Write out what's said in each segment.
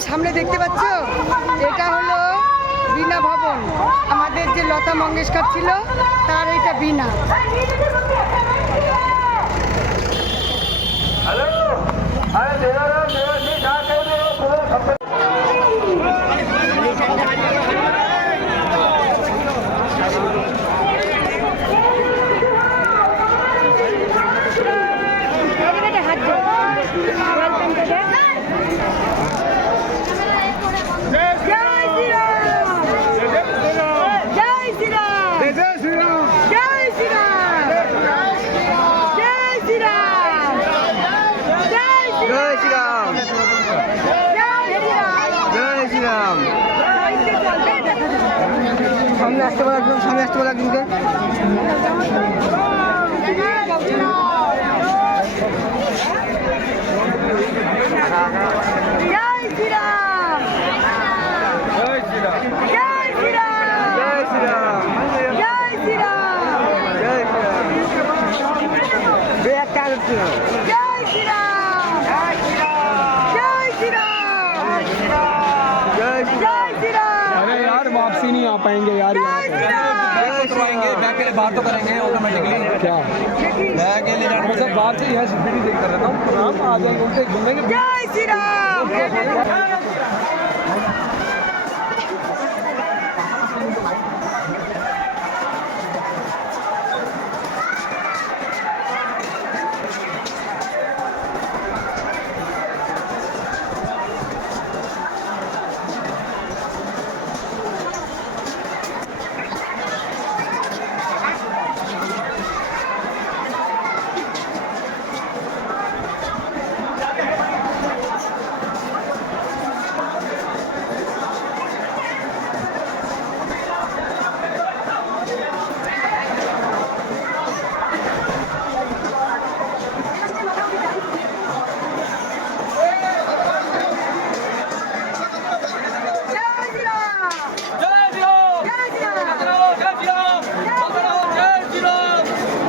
আমার সামনে দেখতে পাচ্ছ, এটা হলো বীণা ভবন। আমাদের যে লতা মঙ্গেশকর ছিল তার এটা বীণা। সামনে আসতে বলা, সামনে আসতে বলা একদিনকে। अरे यार वापसी नहीं आ पाएंगे यार, आएंगे मैं पहले बात तो करेंगे ऑटोमेटिकली। क्या मैं अकेले जाना मतलब बाहर से यहाँ सीढ़ी देख कर रहता हूँ, हम आ जाएंगे उनसे घूमेंगे। जय श्री राम।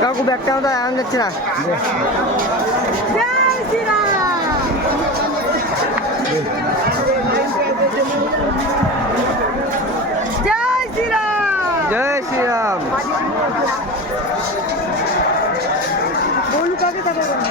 কাকু ব্যাগটা তো আরাম যাচ্ছে না। জয় শ্রীরাম। জয় শ্রীরাম। জয় শ্রীরাম। বলু কাকে দেখা যাবে?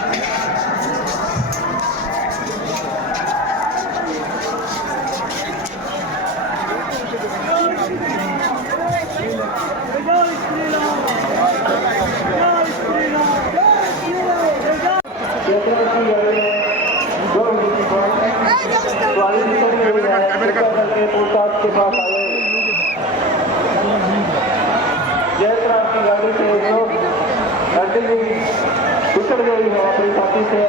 जय श्री राम की गाड़ी से उतर गई है अपनी साथी से।